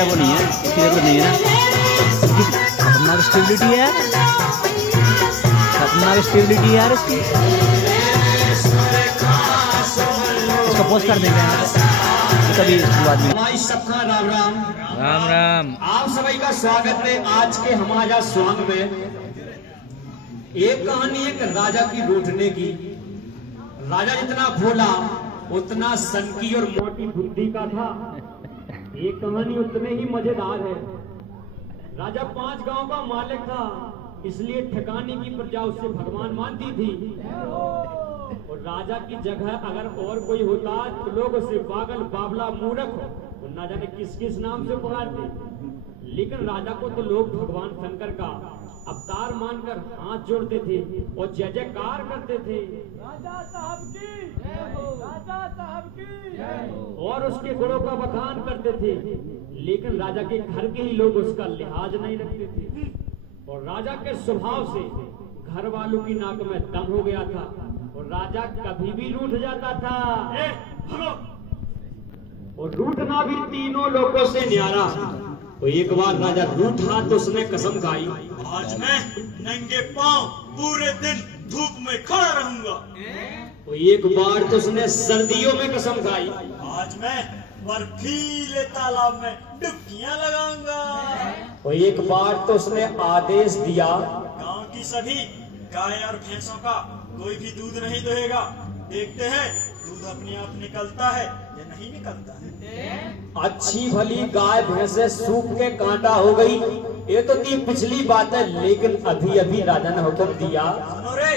है वो नहीं है, इसकी जरूरत नहीं है ना। इसकी खतरनाक स्टेबिलिटी है यार, खतरनाक स्टेबिलिटी है यार इसकी। इसको पोस्ट कर देंगे कभी शुरुआत में। सबका राम राम राम राम। आप सभी का स्वागत है आज के हमारा स्वांग में। एक कहानी है राजा की लूटने की। राजा जितना भोला उतना सनकी और मोटी बुद्धि का था। एक कहानी उतने ही मजेदार है। राजा 5 गांव का मालिक था, इसलिए ठिकाने की प्रजा उसे भगवान मानती थी। और राजा की जगह अगर और कोई होता तो लोग उसे पागल, बावला, मूर्ख और ना जाने किस किस नाम से पुकारते। लेकिन राजा को तो लोग भगवान शंकर का अवतार मानकर हाथ जोड़ते थे और जय जयकार करते थे। राजा साहब की राजा साहब की और उसके गुणों का बखान करते थे। लेकिन राजा के घर के ही लोग उसका लिहाज नहीं रखते थे। और राजा के स्वभाव से घर वालों की नाक में दम हो गया था और राजा कभी भी रूठ जाता था। और रूठना भी तीनों लोगों से न्यारा। तो एक बार राजा रूठा तो उसने कसम खाई, आज मैं नंगे पांव पूरे दिन धूप में खड़ा रहूंगा। तो एक बार तो उसने सर्दियों में कसम खाई, आज मैं बर्फीले तालाब में डुबकियां लगाऊंगा। तो एक बार तो उसने आदेश दिया, गांव की सभी गाय और भैंसों का कोई भी दूध नहीं दुहेगा। देखते हैं दूध अपने आप निकलता है या नहीं निकलता है। अच्छी भली गाय भैंसे सूख के कांटा हो गई। ये तो थी पिछली बात है, लेकिन अभी अभी राजा ने हुक्म दिया, सुनो रे,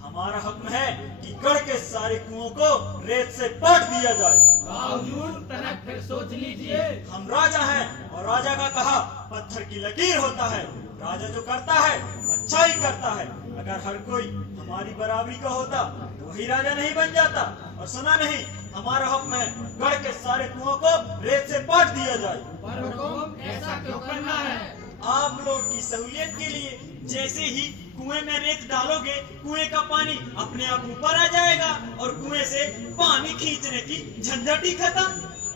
हमारा हुक्म है कि गढ़ के सारे कुओं को रेत से पाट दिया जाए। तनक फिर सोच लीजिए। हम राजा हैं और राजा का कहा पत्थर की लकीर होता है। राजा जो करता है अच्छा ही करता है। अगर हर कोई हमारी बराबरी का होता तो वही राजा नहीं बन जाता। और सुना नहीं, हमारा हुक्म है गढ़ के सारे कुओं को रेत से पाट दिया जाए। पर हुकुम ऐसा क्यों करना है? आप लोग की सहूलियत के लिए जैसे ही कुएं में रेत डालोगे, कुएं का पानी अपने आप ऊपर आ जाएगा और कुएं से पानी खींचने की झंझट ही खत्म।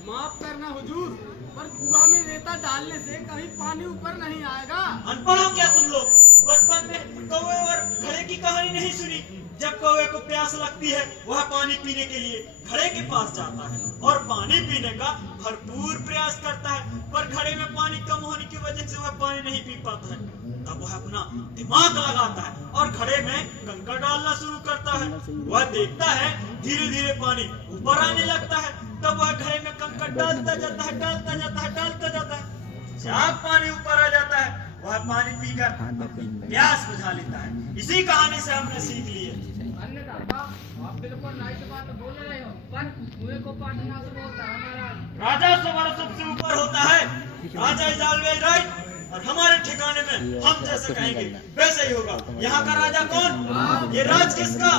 माफ करना हुजूर, पर कुआं में रेता डालने से कहीं पानी ऊपर नहीं आएगा। अनपढ़ हो क्या तुम लोग? बचपन में कौवे और घड़े की कहानी नहीं सुनी? जब कौवे को प्यास लगती है वह पानी पीने के लिए घड़े के पास जाता है और पानी पीने का भरपूर प्रयास करता है, पर घड़े में पानी कम होने की वजह से वह पानी नहीं पी पाता है। तब वह अपना दिमाग लगाता है और घड़े में कंकड़ डालना शुरू करता है। वह देखता है धीरे धीरे पानी ऊपर आने लगता है। तब वह घड़े में कंकड़ डालता जाता है, डालता जाता है, डालता जाता है। जब पानी ऊपर आ जाता है वह पानी पीकर अपनी प्यास बुझा लेता है। इसी कहानी से हमने सीख ली है। अन्नदाता, आप बिल्कुल राइट बात बोल रहे हो, पर कुएं को पाटना शुरू होता है हमारा। राजा सवाल सबसे ऊपर होता है। राजा इज ऑलवेज राइट और हमारे ठिकाने में हम जैसे कहेंगे वैसे ही होगा। यहाँ का राजा कौन? ये राज किसका?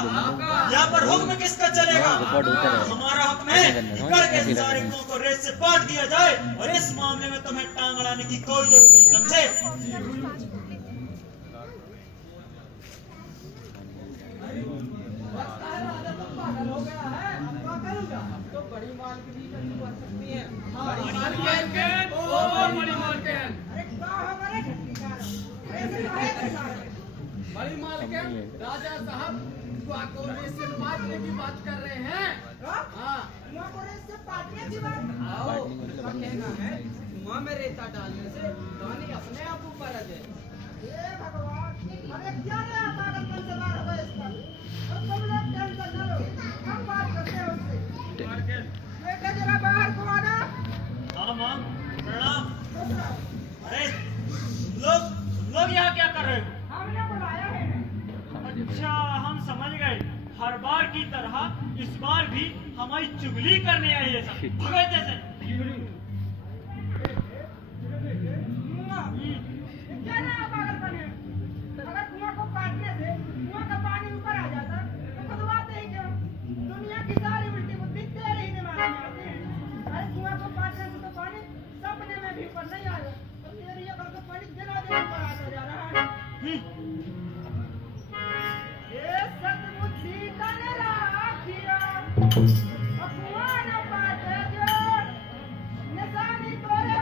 यहाँ पर हुक्म किसका चलेगा? हमारा हुक्म है गढ़ के सारे कुओं को रेत से पाट दिया जाए और इस मामले में तुम्हें टांग अड़ाने की कोई जरूरत नहीं, समझे? तो बड़ी मालकिनी करनी बन सकती है। बड़ी मालकिन ओ बड़ी मालकिन, बड़ी मालकिन, राजा साहब कुआं को रेत से पाटने की बात कर रहे हैं। हाँ, कुआं को रेत से पाटने की बात। आओ, उसका कहना है कुआं में रेता डालने से पानी अपने आप ऊपर आ जाए। हे भगवान, अरे क्या नया पागलपन चला रहा है इस पर? अब तुम लोग टेंशन न लो, हम बात करते हैं उससे। बेटा जरा बाहर को आना। हाँ माँ, प्रणाम। अरे लोग यहाँ क्या कर रहे हो? हमने बुलाया है। अच्छा, हम समझ गए। हर बार की तरह इस बार भी हमारी चुगली करने आई है सब। भगत जैसे क्या नया पागलपन है? अगर कुआं को काटने से कुआं का पानी ऊपर आ जाता तो खुदवाते ही क्यों? दुनिया की सारी उल्टी बुद्धि तेरे ही दिमाग में आती है। अरे कुआं को काटने से तो पानी सपने में भी ऊपर नहीं आएगा, तो तेरी अकल का पानी दिनों दिन ऊपर आता जा रहा है। ये सतबुद्धि का निराखिया, कुआं न पाटे जो निशानी तोरे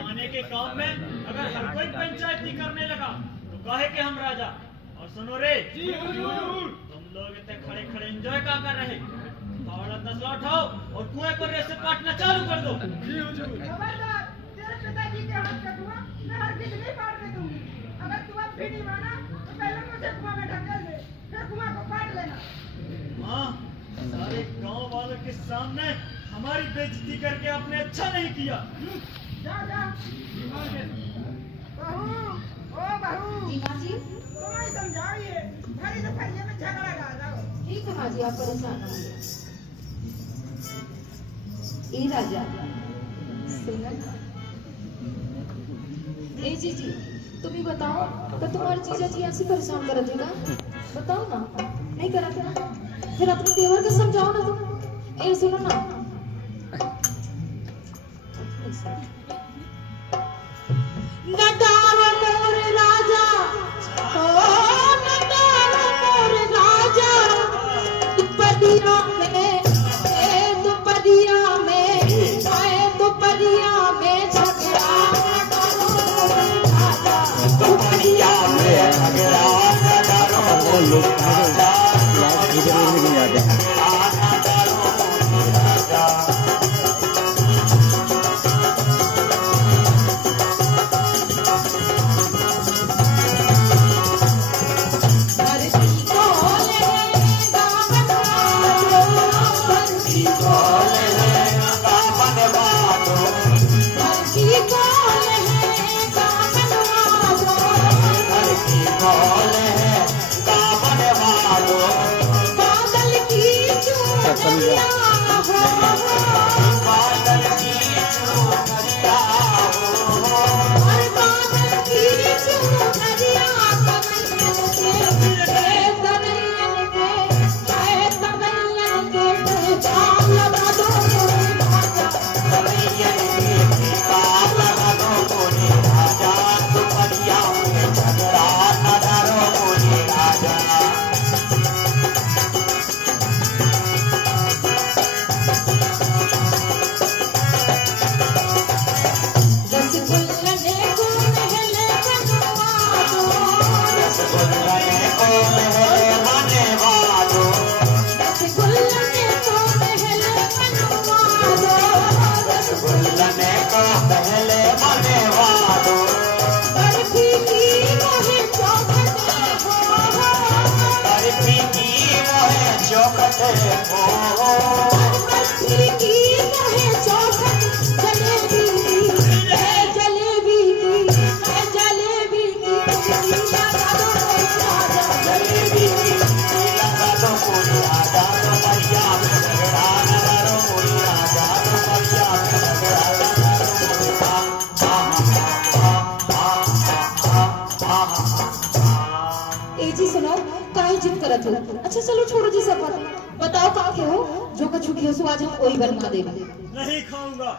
पानी के काम में अगर हर कोई पंचायती करने लगा तो काहे के हम राजा। और सुनो रे, तुम लोग इतने खड़े खड़े एंजॉय क्या कर रहे? फावड़ा तसला उठाओ और कुएं पर रेसे पाटना चालू कर दो। खबरदार, तेरे पिताजी के हाथ का कुआं मैं हरगिज नहीं पाटने दूंगी। अगर तू अब भी नहीं माना तो पहले मुझे कुआं में ढकेल दे, फिर कुआं को पाट लेना। हाँ, सारे गांव वालों के सामने हमारी बेइज्जती करके आपने अच्छा नहीं किया। जा जा। बहू, ओ बहू, माँ जी तुम्हें समझाइए, भरी दोपहरिया में झगड़ा गा जाओ। ठीक है माँ जी, आप परेशान न होइए। ए राजा सुनन, ए जीजी तुम्हें बताओ तो तुम्हारे जीजा जी ऐसे परेशान करत है ना? बताओ ना, नहीं करत है ना? फिर अपने देवर को समझाओ ना तुम। ए सुनो ना, नदारो मोर राजा, ओ नदारो मोर राजा, दुपहरिया में, दुपहरिया में, आए दुपहरिया में झगड़ा करो राजा, दुपहरिया में झगड़ा करो लोग राजा नहीं जाते हैं। बादल की चूड़िया अच्छा चलो छोड़ो जी सब बात, बताओ कहाँ के हो? जो कछु के हो आज हम वही बनवा देगा। नहीं खाऊंगा,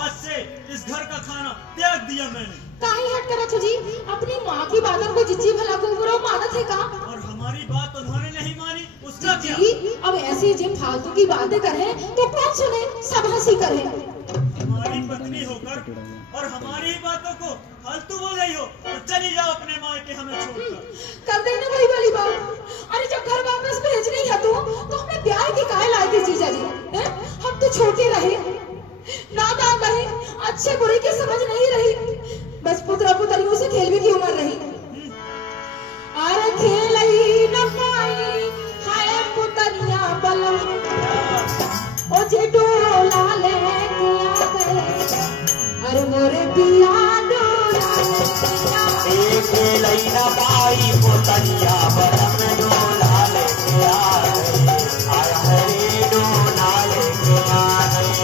आज से इस घर का खाना त्याग दिया मैंने। काहे हट कर रखो जी? अपनी माँ की बातों को जिज्जी भला को बुरा मानत है का? और हमारी बात उन्होंने नहीं मानी, उसका क्या? जी अब ऐसी जिन फालतू की बातें करे तो कौन सुने? सब हंसी करे। हमारी पत्नी होकर और हमारी ही बातों को फालतू बोल रही हो तो चली जाओ अपने माँ के हमें छोड़कर। कर देने वही वाली बात। अरे जब घर वापस भेजनी है तो हमने ब्याह की काहे लाए थे जीजा जी? हम तो छोटे रहे, नादान रहे, अच्छे बुरे की समझ नहीं रही, बस पुत्र पुत्रियों से खेलने की उम्र रही। अरे खेल ही न पाई हाय पुतरिया बलम, ओ जे डोला लेके आ गए, अरे मोरे पिया डोला खेल न पाई पुतरिया बलम, डोला लेके आ गए, आय हरे डोला लेके आ गए।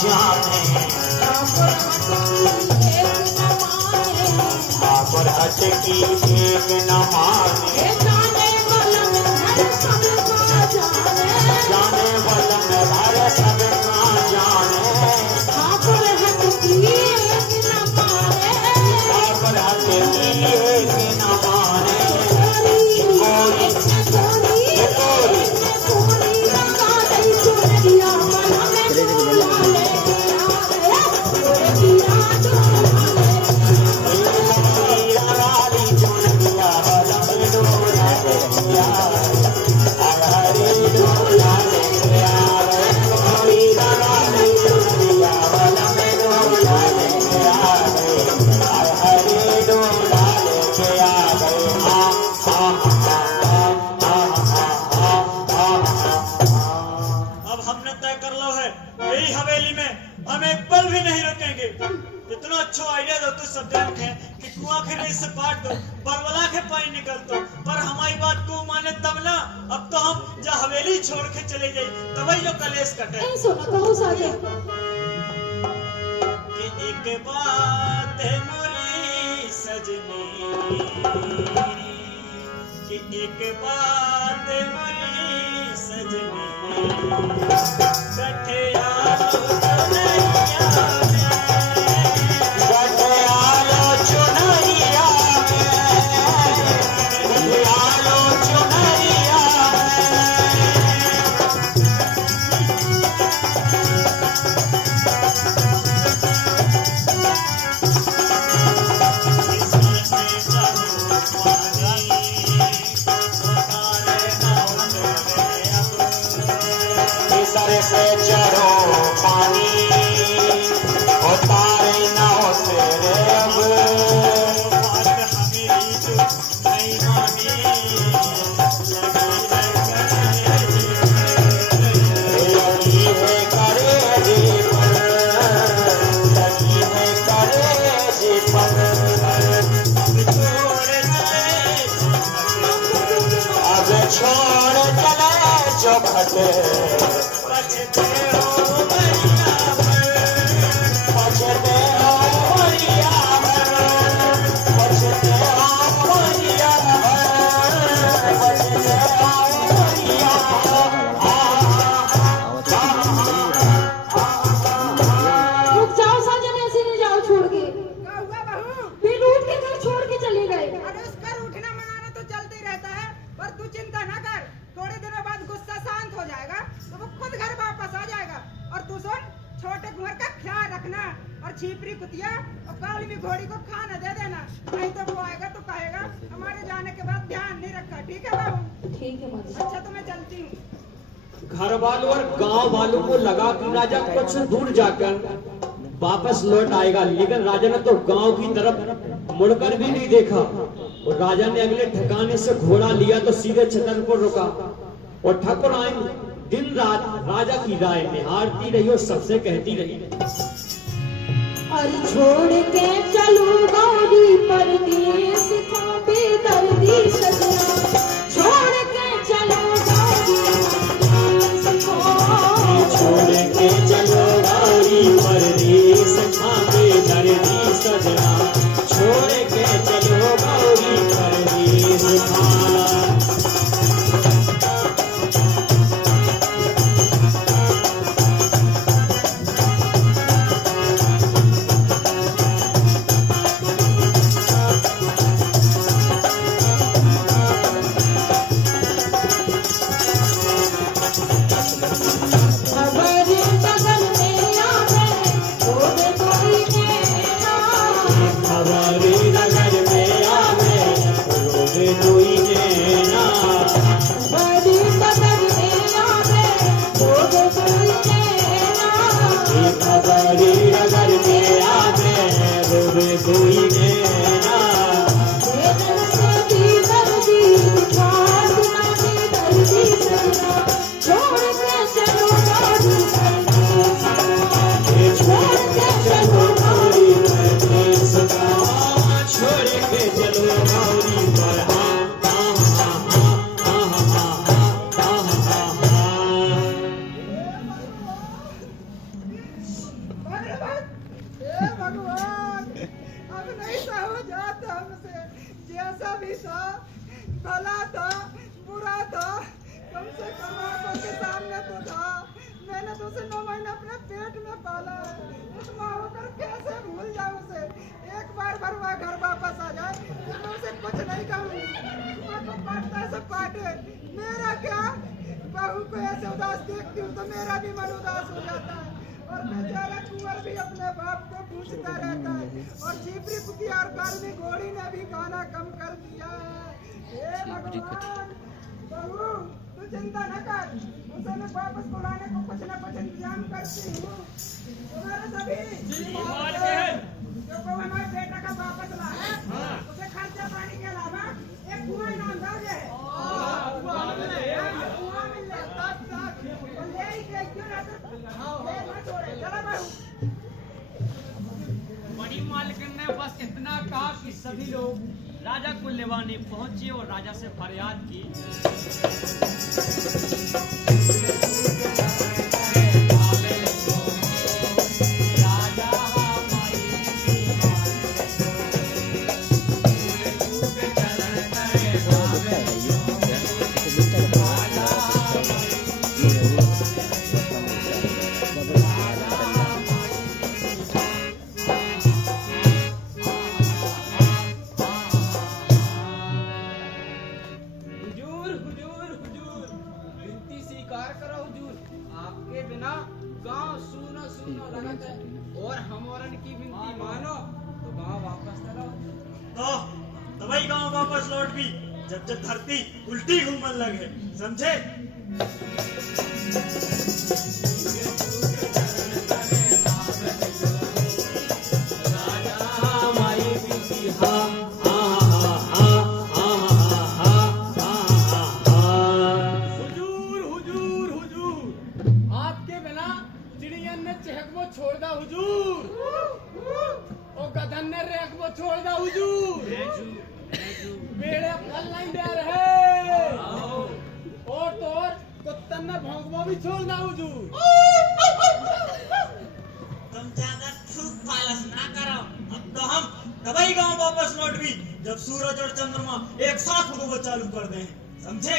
जाने ठाकुर हट की एक न माने जाने बलम घर सबका जाने ठाकुर हट की एक न माने अब हमने तय कर लो है यही हवेली में हम एक पल भी नहीं रुकेंगे। इतना अच्छा आइडिया दो तू सब देखे कि कुआं के नहीं से पाट दो बलबला के पानी निकल दो, पर हमारी बात को माने तब ना। अब तो हम जब हवेली छोड़ के चले जाए तभी जो कलेश कटे नहीं सोना कहो साजे कि एक बात है मोरी सजनी कि एक बात है मोरी सजनी बैठे सर से चढ़ो पानी उतारे न हो तेरे अब बात हमें जो नहीं मानी लगी है करे जी पर लगी है करे जी पर अब छोड़ चले जो फटे बचते हो मैया बचते हो मैया बचते हो मैया बचते हो मैया रुक जाओ साजन, ऐसे नहीं जाओ छोड़ के। क्या हुआ बहू? फिर लूट के घर छोड़ के चले गए। अरे उसका उठना मनाना तो चलते ही रहता है, पर तू चिंता ना कर, थोड़े दिनों बाद गुस्सा शांत हो जाएगा तो वो खुद घर वापस आ जाएगा। और तू सुन, छोटे कुंवर का ख्याल रखना और छिपरी कुतिया और काली घोड़ी को खाना दे देना, नहीं तो वो आएगा तो कहेगा हमारे जाने के बाद ध्यान नहीं रखा। ठीक है बहू? ठीक है माता। अच्छा तो मैं चलती हूँ। घर वालों और गांव वालों को लगा कि राजा कुछ दूर जाकर वापस लौट आएगा, लेकिन राजा ने तो गांव की तरफ मुड़कर भी नहीं देखा। और राजा ने अगले ठिकाने से घोड़ा लिया तो सीधे छतरपुर रुका। और ठाकुर आई दिन रात राजा की राय निहारती रही और सबसे कहती रही, अरे छोड़ के चलो गौरी परदेस को बेदर्दी सजना, छोड़ के चलो गौरी परदेस को, छोड़ के चलो गौरी परदेस खावे दर्दी सजना, छोड़ के चलो गौरी परदेस खा। खबर बगल में आवे, छोड़ कोई देना, था हमसे, जैसा भी था, भला था, बुरा था, कम से कम आंखों के सामने तो था। मैंने तो उसे 9 महीने अपने पेट में पाला है, उस माँ होकर कैसे भूल जाऊं उसे। एक बार भरवा घर वापस आ जाए तो मैं उसे कुछ नहीं कहूंगी। माँ को पाटता है सब पाटे, मेरा क्या। बहू को ऐसे उदास देखती हूँ तो मेरा भी मन उदास हो जाता है। और बेचारा कुंवर भी अपने बाप को पूछता रहता है। और झिपरी पुतिया और काली घोड़ी ने भी गाना कम कर दिया है। हे भगवान, बहू तू चिंता न कर, उसे मैं वापस बुलाने को कुछ न कुछ इंतजाम करती हूँ। तुम्हारे सभी जो को हमारे बेटा का वापस ला है, उसे खर्चा पानी के अलावा एक कुआं ईमानदार है। कुआं मिल ले और ले ही के क्यों ना छोड़े। चला बहू। बड़ी मालकिन ने बस इतना कहा कि सभी लोग राजा को लेवाने पहुंचे और राजा से फरियाद की। और हमोरन की विनती मानो तो गांव वापस चलो। तो तभी गांव वापस लौट भी जब जब धरती उल्टी घूमने लगे, समझे? हुजूर हुजूर हुजूर, आपके बिना चिड़ियन ने चहकबो छोड़ दा हुजूर, और गधन ने रेखबो छोड़ दा हुजूर। बेड़े फल नहीं दे रहे, और तो और कुत्तन ने भौंकबो भी छोड़ दा हुजूर। तुम ज्यादा थूक पालस ना करो। अब तो हम तभी गांव वापस लौट भी जब सूरज और चंद्रमा एक साथ उगना चालू कर दें, समझे?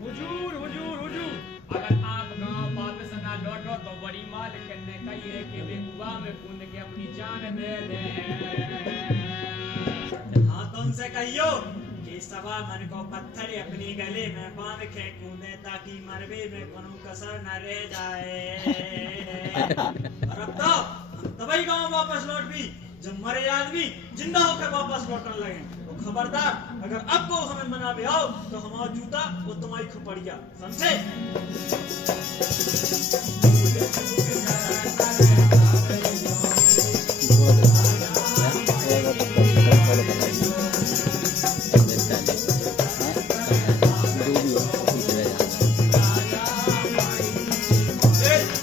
हुजूर हुजूर हुजूर, अगर आप गांव वापस ना लौटो तो बड़ी मालकिन ने कही है कि वे कुआं में कूद के अपनी जान दे दे। हाँ तो उनसे कहियो कि सवा मन को पत्थर अपनी गले में बांध के कूदे ताकि मरबे में कोनो कसर न रह जाए। और अब तो हम तभी गांव वापस लौट भी जब मरे आदमी जिंदा होकर वापस लौटने लगे। तो खबरदार, अगर अब को हमें मनावे आओ तो हमारा जूता वो तुम्हारी खुपड़िया, समझे?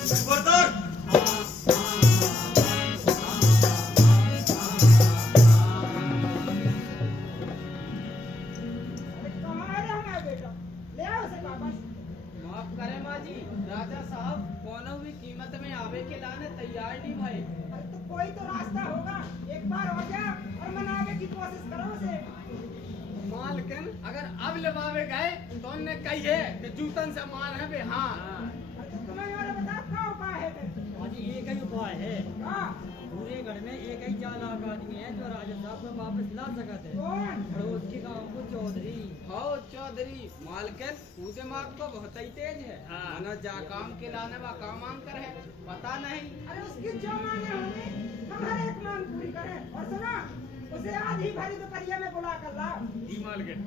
खबरदार। माफ करे माँ जी, राजा साहब कोनो भी कीमत में आवे के लाने तैयार नहीं भाई। तो कोई तो रास्ता होगा, एक बार हो जा और मनावे की कोशिश करो उसे। मालकिन अगर अब लबावे गए तो उन्हें कहिए कि जूतन से मार है बे। हाँ तो तुम्हें और बता क्या उपाय है? हाजी एक ही उपाय है, हाँ पूरे घर में एक ही चालाक आदमी है जो राजा साहब को वापस ला सकते हैं। कौन? पड़ोस के गांव को चौधरी। हो चौधरी, मालकिन वो दिमाग तो बहुत ही तेज है। ना जा काम के लाने वा काम मांग कर है, पता नहीं। अरे उसकी जो मांगे होंगी हम हर एक मांग पूरी करें। और सुना, उसे आज ही भरी दोपहरिया में बुला कर लाओ। जी मालकिन।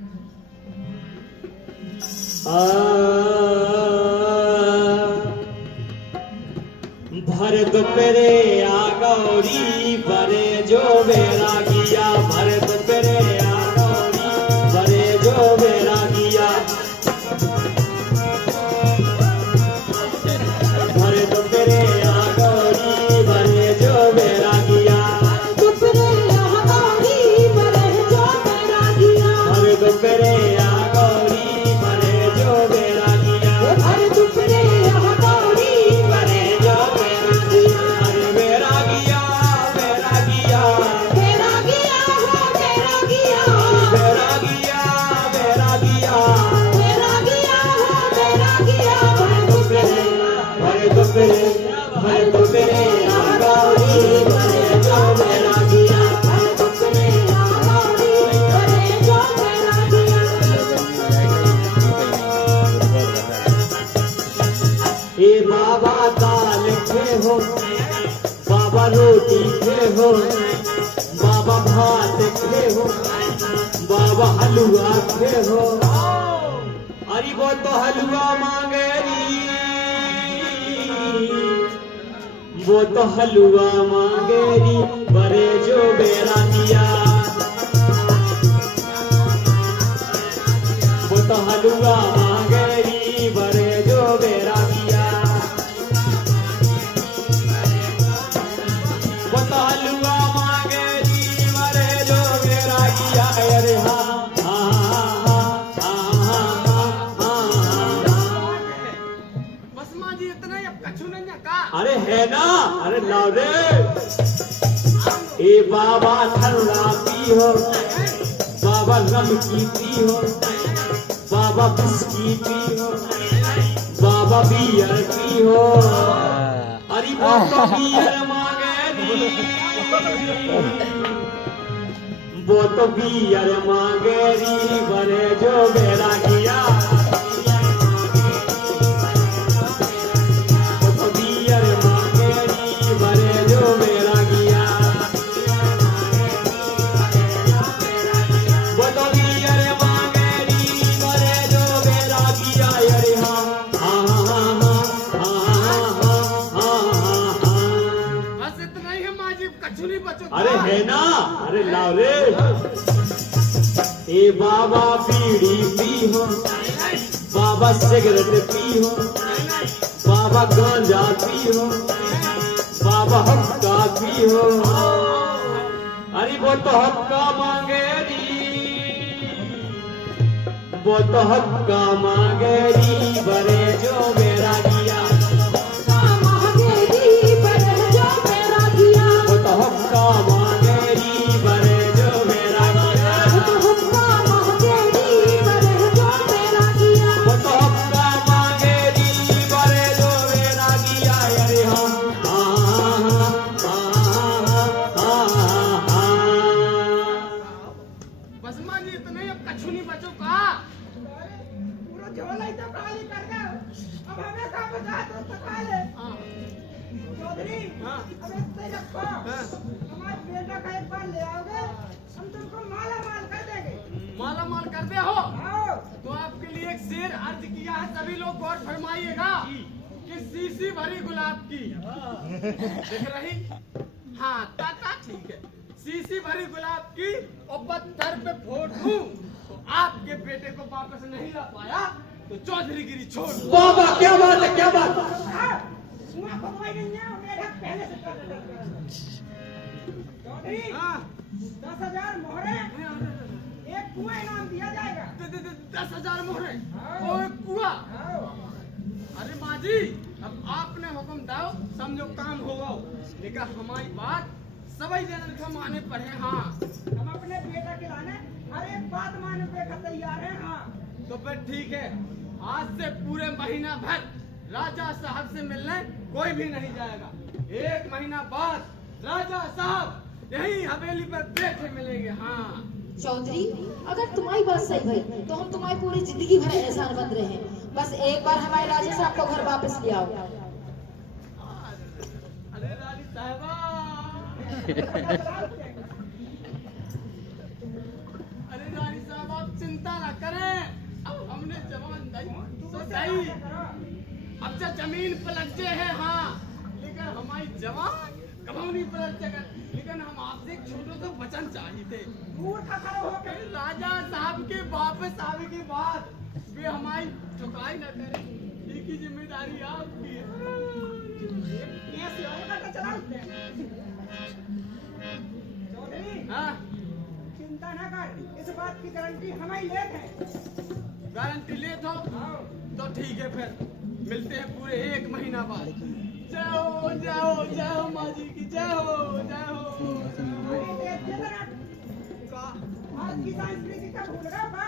भर दोपहरे आ गौरी बरे जो बेरा किया, भर दोपहरे आ गौरी बरे जो बेरा किया, भर दोपहरे आ गौरी बरे जो बेरा किया, दुपहरे आ गौरी बरे जो बेरा रोटी खे हो, बाबा भात खे हो, बाबा हलवा खे हो। अरे वो तो हलवा मांगेरी, वो तो हलवा मांगेरी बरे जो बेरा दिया। वो तो हलवा मांगेरी बरे जो बेरा दिया। वो तो हलवा मांगेरी बरे जो बेरा दिया। अरे हाँ हाँ हाँ हाँ हाँ हाँ। बस माँ जी इतना ही, अब कछु नहीं है का। अरे है ना, अरे लाओ रे। ए बाबा ठंडा पी हो, बाबा रम की पी हो, बाबा बिस्की पी हो, बाबा बियर पी हो। अरे वो तो बियर मांगेरी, वो तो बियर मांगेरी बरे जो बेरा किया। वो तो बियर मांगेरी बरे जो बेरा किया। वो तो बियर मांगेरी बरे जो बेरा किया। अरे हाँ हाँ हाँ हाँ हाँ हाँ हाँ हाँ। बस इतना ही है माँ जी, कछु नहीं बचो। अरे है ना, अरे लाओ रे। ए बाबा बीड़ी पी हो, बाबा सिगरेट पी हो, बाबा गांजा पी हो, बाबा हुक्का पी हो। अरे वो तो हुक्का मांगेरी, वो तो हुक्का मांगेरी बरे जो मेरा दिया। मांगेरी बरे जो मेरा दिया। वो तो हुक्का मांगेरी बरे जो मेरा दिया। वो तो हुक्का मांगेरी बरे जो मेरा दिया। वो तो हुक्का मांगेरी बरे जो मेरा दिया। अरे हाँ हाँ हाँ हाँ हाँ। बस माँ जी इतना ही, अब कछु नहीं बचो का। पूरा झोला ही तो खाली कर गए। अब हमें कहाँ बचा, तो खा ले। हाँ चौधरी, हाँ। अब इससे रखो। हमारे बेटा का एक बार ले आओगे, हम तुमको माला माल कर देंगे। माला माल कर दे हो। आओ। तो आपके लिए एक शेर अर्ज किया है, सभी लोग गौर फरमाइएगा कि सीसी भरी गुलाब की दिख रही। हाँ ताता ठीक है। सीसी भरी गुलाब की और पत्थर पे फोड़ दूं तो आपके बेटे को वापस नहीं ला पाया तो चौधरीगिरी छोड़ दो। बाबा क्या बात है, क्या बात। सुना को कोई नहीं है, मेरा पहले से कर देंगे। चौधरी, हाँ 10,000 मोहरे, एक कुआं इनाम दिया जाएगा। 10,000 मोहरे और एक कुआ। आओ। अरे माँ जी अब आपने हुक्म दो, समझो काम होगा। लेकिन हमारी बात सभी जनन का माने पर है। हाँ हम अपने बेटा के लाने हर एक बात मानने पे तैयार हैं। हाँ तो फिर ठीक है, आज से पूरे महीना भर राजा साहब से मिलने कोई भी नहीं जाएगा। 1 महीना बाद राजा साहब यही हवेली पर बैठे मिलेंगे। हाँ चौधरी अगर तुम्हारी बात सही भई तो हम तुम्हारी पूरी जिंदगी भर एहसान बंद रहे हैं। बस एक बार हमारे राजा साहब को घर वापस ले आओ। अरे रानी साहबा, अरे रानी साहब आप चिंता ना करें, अब हमने जवान दई तो दई। अब तो जमीन पलट जे है। हाँ लेकिन हमारी जवान कमौनी पलट जगह। लेकिन हम आपसे एक छोटो सा वचन चाहिए थे। मूर्ख खड़े होकर राजा साहब के वापस आने के बाद वे हमारी ठुकाई न करें, की जिम्मेदारी आपकी है। कैसे होगा तो चला। चौधरी, हाँ चिंता न कर, इस बात की गारंटी हमें लेते हैं। गारंटी ले तो ठीक है, फिर मिलते हैं पूरे 1 महीना बाद। जाओ जाओ जाओ माँ जी की जाओ जाओ। अरे देखिए जरा, भारत की संस्कृति का भूल गए बा।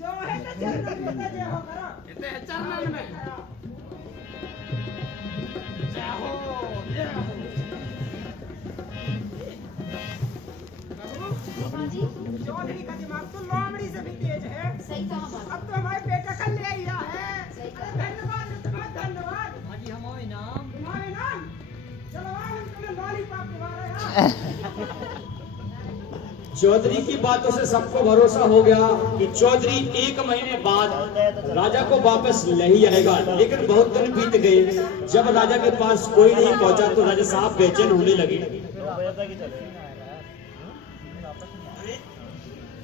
जो है तो चरणन में तो जय हो करो। इतने चरणन में जय हो जय हो। माँ जी चौधरी का दिमाग तो लोमड़ी से भी तेज है। सही कहा बात। अब तो हमारे बेटा का ले आया है। सही अरे धन्यवाद धन्यवाद। हाजी हमारे नाम तुम्हारे नाम चलो आओ, हम तुम्हें लाली चौधरी की बातों से सबको भरोसा हो गया कि चौधरी 1 महीने बाद राजा को वापस ले ही आएगा। लेकिन बहुत दिन बीत गए, जब राजा के पास कोई नहीं पहुंचा तो राजा साहब बेचैन होने लगे। अरे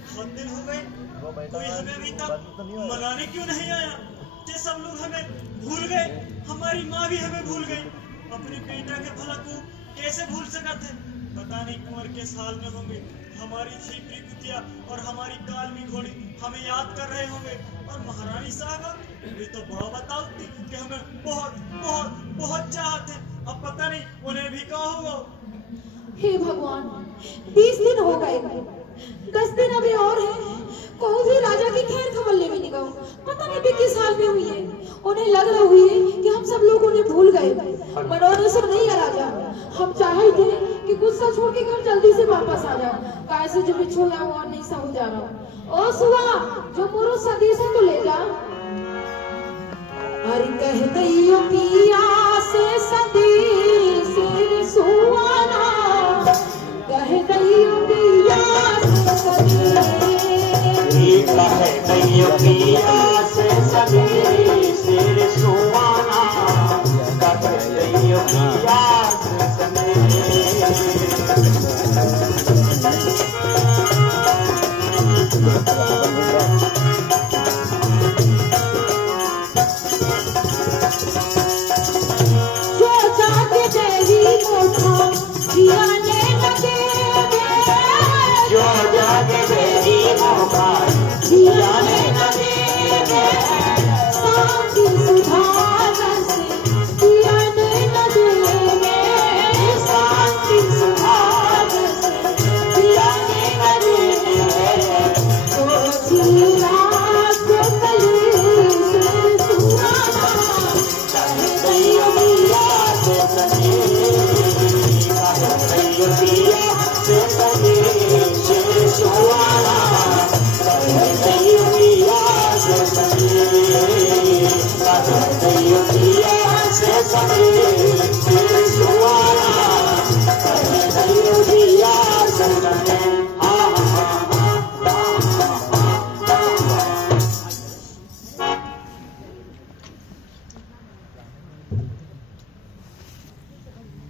बहुत दिन हो गए, कोई हमें अभी तक मनाने क्यों नहीं आया? ये सब लोग हमें भूल गए, हमारी माँ भी हमें भूल गई। अपने बेटा के भला को कैसे भूल सकते? पता नहीं कुंवर के साल में होंगे, हमारी झीपरी कुतिया और हमारी कालमी घोड़ी हमें याद कर रहे होंगे। और महारानी साहब वे तो बड़ा बताती कि हमें बहुत बहुत बहुत चाहते। अब पता नहीं उन्हें भी कहा होगा। हे भगवान, 20 दिन हो गए, 10 दिन अभी और है। कहूँ भी राजा की खैर खबर ले भी नहीं गऊ। पता नहीं भी किस हाल में हुई है। उन्हें लग रहा हुई है कि हम सब लोग उन्हें भूल गए। मनोरथ से नहीं है राजा। हम चाहे थे कि गुस्सा छोड़ के घर जल्दी से वापस आ जाओ। कैसे जो बिछो या और नहीं सा हो जा रहा। ओ सुहा, जो मोरो सदी से तो ले जा। अरे कह दैयो पिया से सदी से सुहाना, कह दैयो पिया से सदी, कह दैयो पिया से सदी से सुहाना, कह दैयो पिया से सदी। जो जाके तेरी मोटा जिया ने लगे, जो जाके तेरी मोटा जिया ने लगे, शांति सुधार से जिया ने लगे, शांति सुधार से जिया ने लगे। तो जीरा को कले से सुहाना, कह दैयो पिया से सदी, कह दैयो पिया से सदी से सुहाना, कह दैयो पिया से सदी, कह दैयो पिया से सदी से सुहाना, कह दैयो पिया से सदी।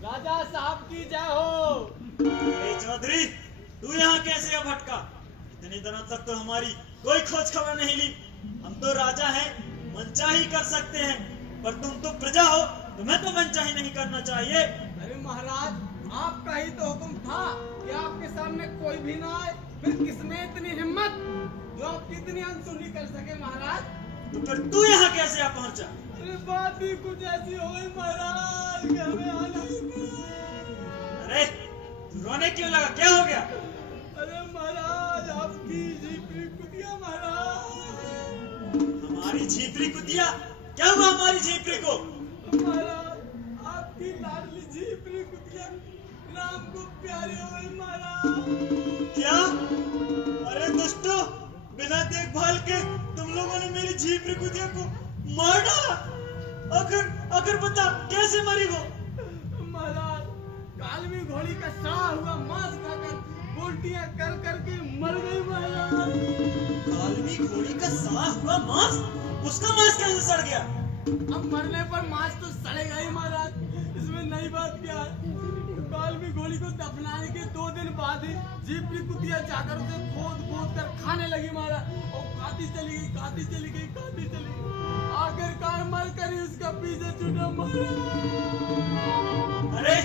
राजा साहब की जय हो। अरे चौधरी, तू यहाँ कैसे आ भटका? इतने दिनों तक तो हमारी कोई खोज खबर नहीं ली। हम तो राजा हैं, मनचाही कर सकते हैं, पर तुम तो प्रजा हो, तुम्हें तो मनचाही नहीं करना चाहिए। अरे महाराज, आपका ही तो हुक्म था कि आपके सामने कोई भी ना आए। फिर किसमें इतनी हिम्मत जो आपकी इतनी अनसुनी कर सके महाराज? तो फिर तू यहाँ कैसे आ पहुंचा? अरे बात ही कुछ ऐसी हो गई महाराज कि हमें आना ही पड़ा। अरे तू रोने क्यों लगा? क्या हो गया? अरे महाराज, आपकी झीपरी कुतिया महाराज। हमारी झीपरी कुतिया? क्या हुआ हमारी झीपरी को? महाराज, आपकी लाडली झीपरी कुतिया राम को प्यारी हो गई महाराज। क्या? अरे दुष्टो, बिना देखभाल के तुम लोगों ने मेरी झीपरी कुतिया को मार डाला। अगर बता कैसे मरी वो? महाराज, कालमी घोड़ी का सड़ा हुआ मांस खाकर उल्टियां कर करके मर गई महाराज। कालमी घोड़ी का सड़ा हुआ मांस? उसका मांस कैसे सड़ गया? अब मरने पर मांस तो सड़ेगा ही महाराज, इसमें नई बात क्या है? कालमी घोड़ी को दफनाने के 2 दिन बाद ही झीपरी कुतिया जाकर उसे खोद खोद कर खाने लगी महाराज। और खाती चली गई, खाती चली गई, खाती चली गई, आखिरकार मर कर ही उसका पीछे छूटा महाराज। अरे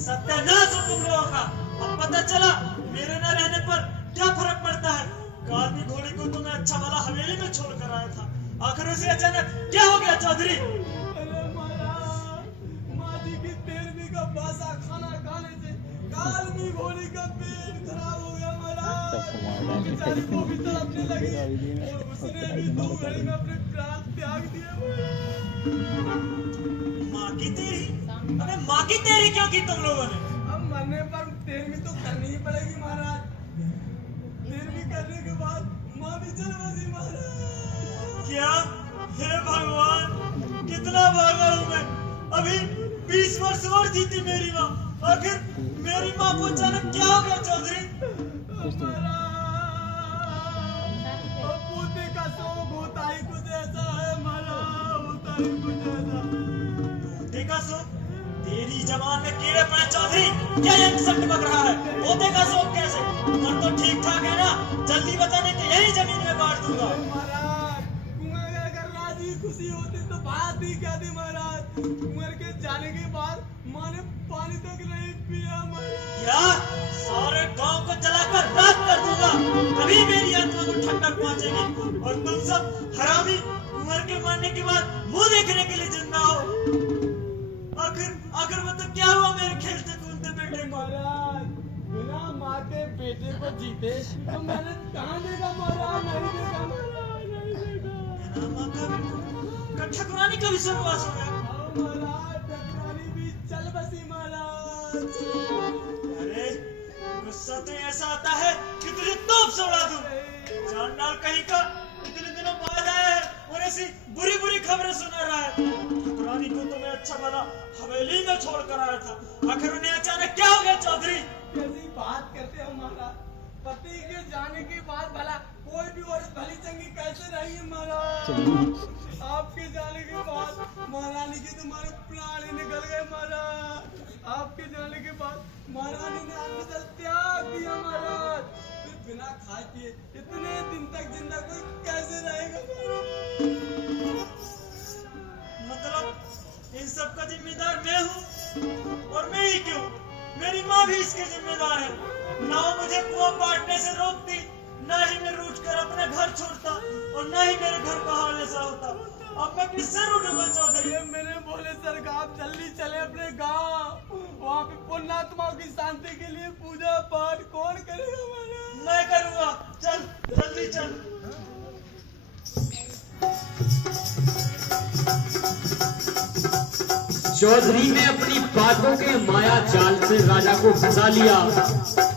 सत्यानाश हो तुम लोगों का। अब पता चला मेरे न रहने पर क्या फर्क पड़ता है। कालमी घोड़ी को तो मैं अच्छा वाला हवेली में छोड़ कर आया था, आखिर उसे अचानक क्या हो गया चौधरी? अरे महाराज, माँ जी की 13वीं का बासा खाना खाने से कालमी घोड़ी का पेट खराब हो गया महाराज। बेचारी को भी तड़पने लगी और उसने भी 2 घड़ी में अपने प्राण त्याग दिए। माँ की तेरी? अबे माँ की तेरी क्यों की तुम लोगों ने? अब मरने पर 13वीं तो करनी ही पड़ेगी महाराज। 13वीं करने के बाद माँ भी चल बसी महाराज। क्या? हे भगवान, कितना भागा हूँ मैं। अभी 20 वर्ष और जीती मेरी माँ, आखिर मेरी माँ को अचानक क्या हो गया चौधरी? पोते का शौक होता ही कुछ ऐसा है मारा, होता ही कुछ ऐसा। पोते का शौक? तेरी जबान में कीड़े पड़े चौधरी, क्या ये शब्द बक रहा है? पोते का शौक कैसे? उम्र तो ठीक ठाक है ना, जल्दी बताने के यही जमीन में बांट दूंगा। महाराज कुंवर अगर राजी खुशी होती तो बात ही क्या थी महाराज। कुंवर के जाने के बाद माँ ने पानी तक नहीं पिया महाराज। क्या? सारे गांव को जलाकर राख कर दूंगा, तभी मेरी आत्मा को ठंडक पहुंचेगी और तुम सब हरामी कुंवर के मरने के बाद मुंह देखने के लिए जिंदा हो। आखिर मतलब क्या हुआ मेरे खेलते कूदते बेटे को? महाराज बिना माँ के बेटे को जीते तो मैंने कहाँ देखा महाराज, नहीं देखा महाराज, नहीं देखा। बिना माँ का ठकुरानी का भी सर्वनाश हो गया। महाराज ठकुरानी भी चल बसी महाराज। अरे गुस्सा तो ऐसा आता है कि तुझे तोप से उड़ा दूं। जान डाल कहीं का, इतने दिनों बाद आया है और ऐसी बुरी बुरी खबरें सुना रहा है। ठकुरानी को तो मैं अच्छा भला हवेली में छोड़ कर आया था, आखिर उन्हें अचानक क्या हो गया चौधरी? कैसी बात करते हो महाराज, पति के जाने के बाद भला कोई भी औरत भली चंगी कैसे रही है महाराज। आपके जाने के बाद महारानी के तुम्हारे प्राण ही निकल गए महाराज। आपके जाने के बाद महारानी ने अन्न त्याग दिया महाराज। फिर बिना खाए पिए इतने दिन तक जिंदा कोई कैसे रहेगा महाराज। मतलब इन सब का जिम्मेदार मैं हूँ, और मैं ही क्यों? मेरी माँ भी इसके जिम्मेदार है। ना वो मुझे कुआं पाटने से रोकती, ना ही मैं रूठ कर अपना घर छोड़ता, और ना ही मेरे घर का हाल ऐसा होता। अब मैं किससे रूठूंगा चौधरी? ये मेरे भोले सरकार, आप जल्दी चले अपने गांव। वहाँ पे पुण्यात्माओं की शांति के लिए पूजा पाठ कौन करेगा महाराज? मैं करूँगा, चल जल्दी चल। चौधरी ने अपनी बातों के माया जाल से राजा को फंसा लिया।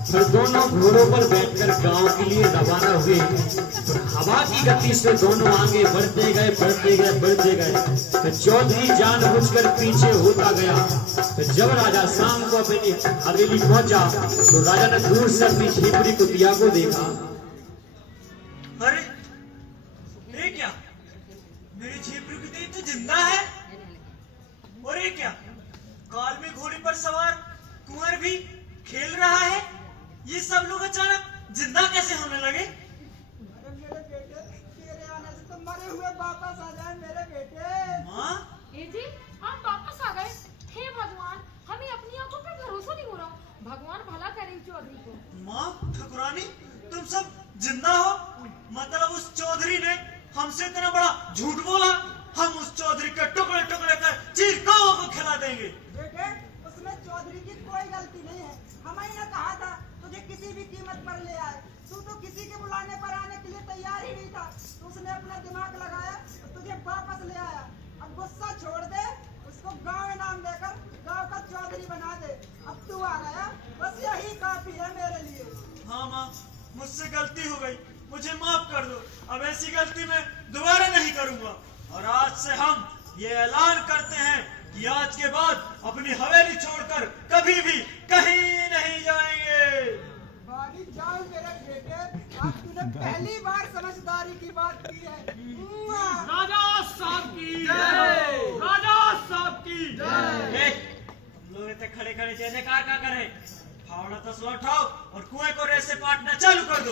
फिर दोनों घोड़ों पर बैठकर गांव के लिए रवाना हुए। तो हवा की गति से दोनों आगे बढ़ते गए, बढ़ते गए, बढ़ते गए। तो चौधरी जानबूझकर पीछे होता गया। तो जब राजा शाम को अपनी हवेली पहुंचा तो राजा ने दूर से अपनी झिपरी कुतिया को देखा। अरे ये क्या? मेरी झिपरी कुतिया तो जिंदा है। और ये क्या? काल में घोड़ी पर सवार कुंवर भी खेल रहा है। ये सब लोग अचानक जिंदा कैसे होने लगे? अरे मेरे बेटे, तेरे आने से तो मरे हुए वापस आ जाए मेरे बेटे। माँ, ए जी आप वापस आ गए। हे भगवान, हमें अपनी आंखों पे भरोसा नहीं हो रहा। भगवान भला करे चौधरी को। माँ, ठकुरानी, तुम सब जिंदा हो? मतलब उस चौधरी ने हमसे इतना बड़ा झूठ बोला? हम उस चौधरी के टुकड़े टुकड़े कर चीर कौओं को खिला देंगे। बेटे, उसमें चौधरी की कोई गलती नहीं है। हमें ने कहा था तुझे किसी भी कीमत पर ले आए। तू तो किसी के बुलाने पर आने के लिए तैयार ही नहीं था। तो उसने अपना दिमाग लगाया और तुझे वापस ले आया। अब गुस्सा छोड़ दे, उसको गांव इनाम देकर गांव का चौधरी बना दे। अब तू आ गया, बस यही काफी है मेरे लिए। हाँ माँ, मुझसे गलती हो गई, मुझे माफ कर दो। अब ऐसी गलती मैं दोबारा नहीं करूँगा। और आज से हम ये ऐलान करते हैं कि आज के बाद अपनी हवेली छोड़कर कभी भी कहीं नहीं जाएंगे। बागी जाओ मेरे बेटे, आज तूने पहली बार समझदारी की बात की है। राजा साहब की जय, राजा साहब की जय। लोग इतने खड़े खड़े जय जयकार का करें। फावड़ा तसला उठाओ और कुएं को रेत से पाटना चालू कर दो।